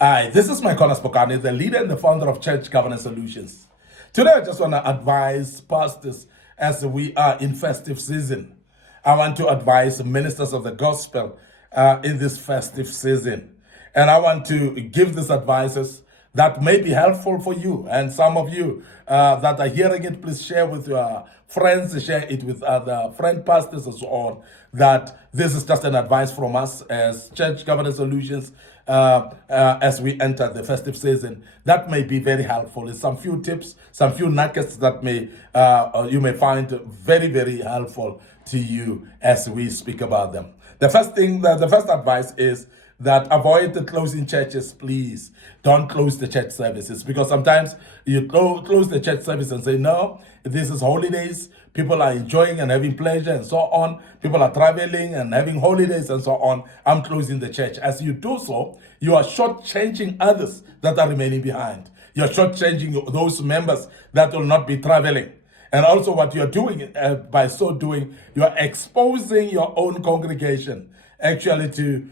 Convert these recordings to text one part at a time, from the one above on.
Hi, this is Micornus Phokane, the leader and the founder of Church Governance Solutions. Today, I just want to advise pastors as we are in festive season. I want to advise ministers of the gospel in this festive season. And I want to give these advices that may be helpful for you. And some of you that are hearing it, please share with your friends, share it with other friend pastors and so on, that this is just an advice from us as Church Governance Solutions as we enter the festive season. That may be very helpful. It's some few tips, some few nuggets that may you may find very, very helpful to you as we speak about them. The first thing, the first advice is that avoid the closing churches, please. Don't close the church services, because sometimes you close the church service and say, no, this is holidays. People are enjoying and having pleasure and so on. People are traveling and having holidays and so on. I'm closing the church. As you do so, you are shortchanging others that are remaining behind. You're shortchanging those members that will not be traveling. And also what you're doing, by so doing, you're exposing your own congregation actually to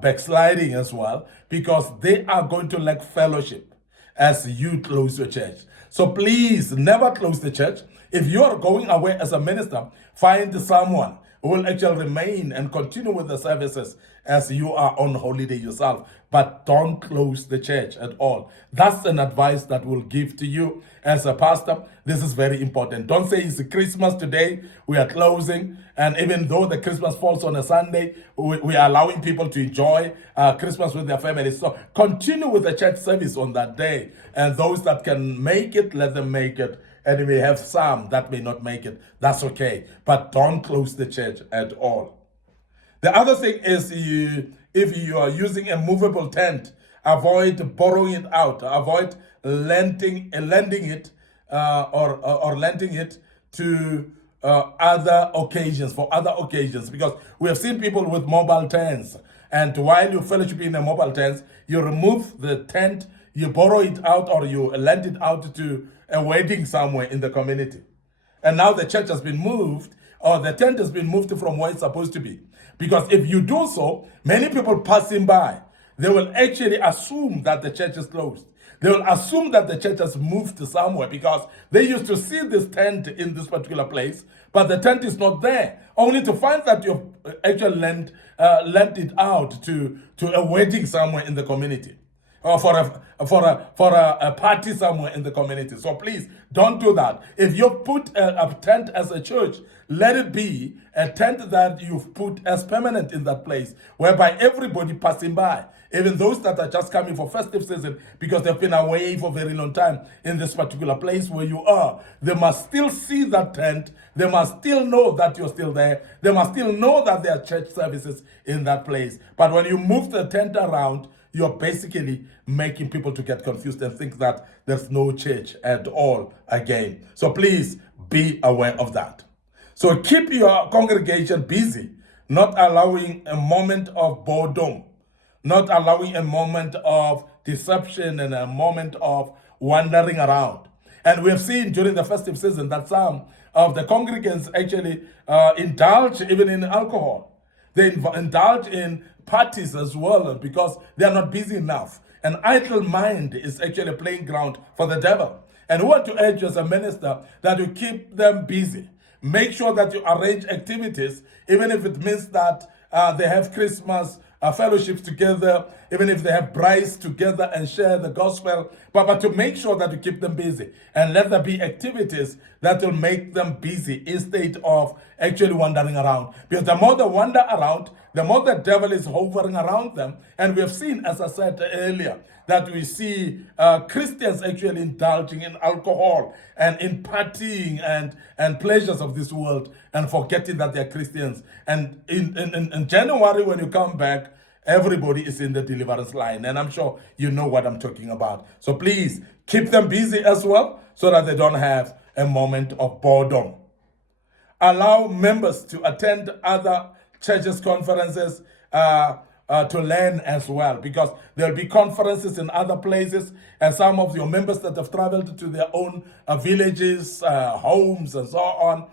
backsliding as well, because they are going to lack fellowship as you close your church. So please never close the church. If you are going away as a minister, find someone who will actually remain and continue with the services as you are on holiday yourself. But don't close the church at all. That's an advice that we'll give to you as a pastor. This is very important. Don't say it's Christmas today, we are closing. And even though the Christmas falls on a Sunday, we are allowing people to enjoy Christmas with their families. So continue with the church service on that day. And those that can make it, let them make it. And we may have some that may not make it. That's okay. But don't close the church at all. The other thing is, if you are using a movable tent, avoid borrowing it out. Avoid lending it or lending it to other occasions, for other occasions. Because we have seen people with mobile tents. And while you fellowship in a mobile tent, you remove the tent, you borrow it out, or you lend it out to a wedding somewhere in the community. And now the church has been moved, or the tent has been moved from where it's supposed to be. Because if you do so, many people passing by, they will actually assume that the church is closed. They will assume that the church has moved to somewhere, because they used to see this tent in this particular place, but the tent is not there, only to find that you've actually lent it out to a wedding somewhere in the community, or for a party somewhere in the community. So please don't do that. If you put a tent as a church, let it be a tent that you've put as permanent in that place, whereby everybody passing by, even those that are just coming for festive season because they've been away for a very long time in this particular place where you are, they must still see that tent. They must still know that you're still there. They must still know that there are church services in that place. But when you move the tent around, you're basically making people to get confused and think that there's no church at all again. So please be aware of that. So keep your congregation busy, not allowing a moment of boredom, not allowing a moment of deception and a moment of wandering around. And we have seen during the festive season that some of the congregants actually indulge even in alcohol. They indulge in parties as well, because they are not busy enough. An idle mind is actually a playing ground for the devil. And we want to urge you as a minister that you keep them busy. Make sure that you arrange activities, even if it means that they have Christmas fellowships together, even if they have brides together and share the gospel, but to make sure that you keep them busy. And let there be activities that will make them busy instead of actually wandering around. Because the more they wander around, the more the devil is hovering around them. And we have seen, as I said earlier, that we see Christians actually indulging in alcohol and in partying and pleasures of this world, and forgetting that they're Christians. And in January, when you come back, everybody is in the deliverance line. And I'm sure you know what I'm talking about. So please keep them busy as well, so that they don't have a moment of boredom. Allow members to attend other churches' conferences to learn as well, because there'll be conferences in other places, and some of your members that have traveled to their own villages, homes, and so on,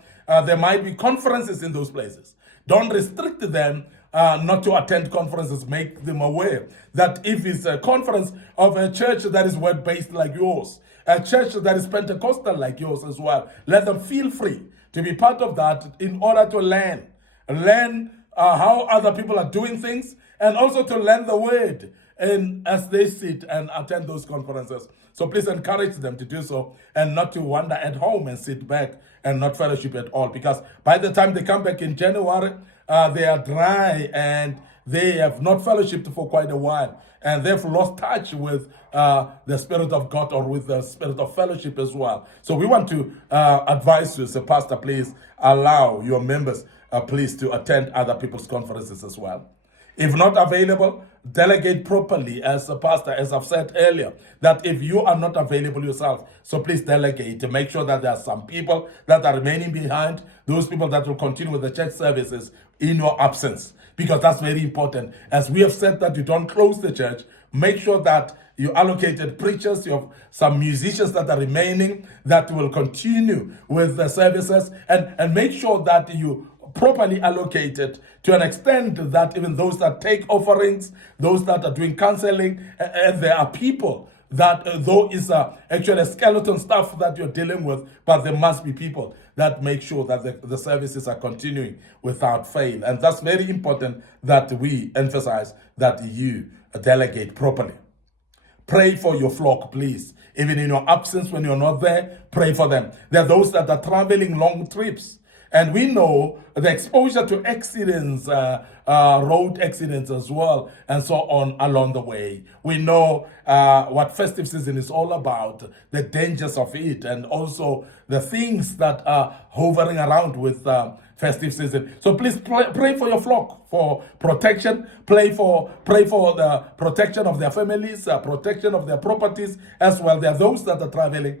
there might be conferences in those places. Don't restrict them not to attend conferences, make them aware that if it's a conference of a church that is word-based like yours, a church that is Pentecostal like yours as well, let them feel free to be part of that in order to learn how other people are doing things, and also to learn the word and as they sit and attend those conferences. So please encourage them to do so, and not to wander at home and sit back and not fellowship at all, because by the time they come back in January, they are dry and they have not fellowshiped for quite a while, and they've lost touch with the Spirit of God, or with the Spirit of fellowship as well. So we want to advise you, say, Pastor, please allow your members please to attend other people's conferences as well. If not available, delegate properly, as a pastor, as I've said earlier, that if you are not available yourself, so please delegate to make sure that there are some people that are remaining behind, those people that will continue with the church services in your absence, because that's very important. As we have said that you don't close the church, make sure that you allocated preachers, you have some musicians that are remaining that will continue with the services, and make sure that you properly allocated to an extent that even those that take offerings, those that are doing counseling, and there are people that though is actually a skeleton stuff that you're dealing with, but there must be people that make sure that the services are continuing without fail. And that's very important that we emphasize that you delegate properly. Pray for your flock, please. Even in your absence, when you're not there, pray for them. There are those that are traveling long trips. And we know the exposure to accidents, road accidents as well, and so on along the way. We know what festive season is all about, the dangers of it, and also the things that are hovering around with festive season. So please pray for your flock for protection. Pray for the protection of their families, protection of their properties as well. There are those that are traveling,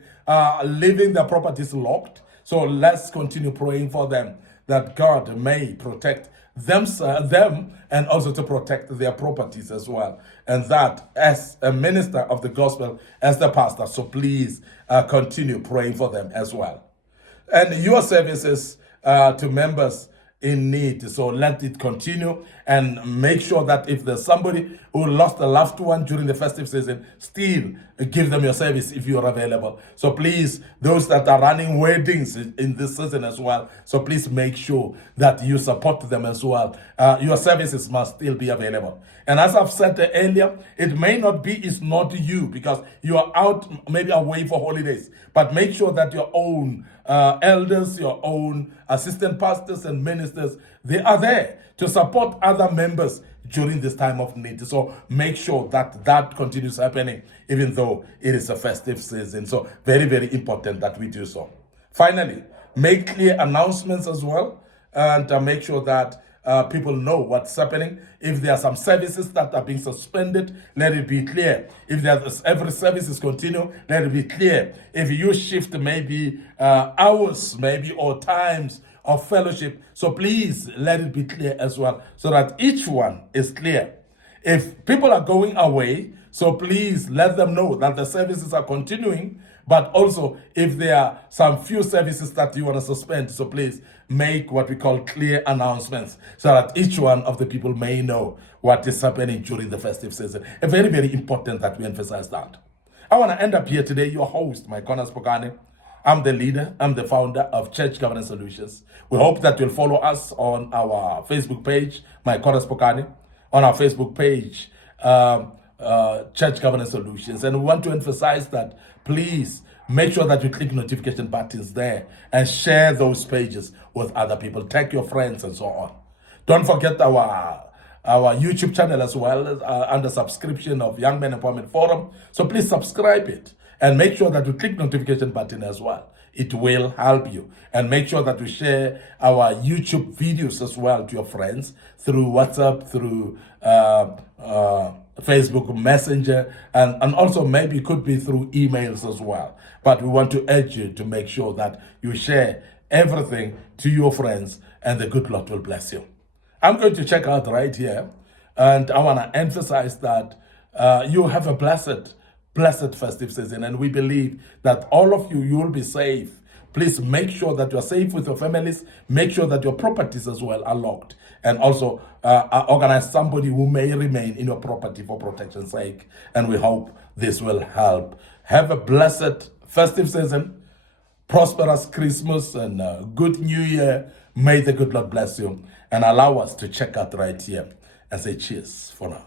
leaving their properties locked. So let's continue praying for them, that God may protect them and also to protect their properties as well. And that, as a minister of the gospel, as the pastor, so please continue praying for them as well. And your services to members in need, so let it continue, and make sure that if there's somebody who lost a loved one during the festive season, still give them your service if you're available. So please, those that are running weddings in this season as well, so please make sure that you support them as well. Your services must still be available. And as I've said earlier, it may not be, it's not you, because you are out maybe away for holidays, but make sure that your own elders, your own assistant pastors and ministers, they are there to support other members during this time of need. So make sure that that continues happening, even though it is a festive season. So very, very important that we do so. Finally, make clear announcements as well, and make sure that people know what's happening. If there are some services that are being suspended, let it be clear. If every service is continuing, let it be clear. If you shift maybe hours, maybe, or times of fellowship, so please let it be clear as well, so that each one is clear. If people are going away, so please let them know that the services are continuing, but also if there are some few services that you want to suspend, so please make what we call clear announcements, so that each one of the people may know what is happening during the festive season. It's very, very important that we emphasize that. I want to end up here today, your host, Micornus Phokane. I'm the leader, I'm the founder of Church Governance Solutions. We hope that you'll follow us on our Facebook page, Micornus Phokane, on our Facebook page, Church Governance Solutions. And we want to emphasize that please make sure that you click notification buttons there and share those pages with other people. Tag your friends and so on. Don't forget our YouTube channel as well, under subscription of Young Men Empowerment Forum. So please subscribe it. And make sure that you click notification button as well. It will help you. And make sure that you share our YouTube videos as well to your friends through WhatsApp, through Facebook Messenger, and also maybe it could be through emails as well. But we want to urge you to make sure that you share everything to your friends, and the good Lord will bless you. I'm going to check out right here, and I want to emphasize that you have a blessed festive season, and we believe that all of you will be safe Please make sure that you're safe with your families. Make sure that your properties as well are locked. And also organize somebody who may remain in your property for protection's sake. And we hope this will help. Have a blessed festive season, prosperous Christmas, and good New Year. May the good Lord bless you and allow us to check out right here and say cheers for now.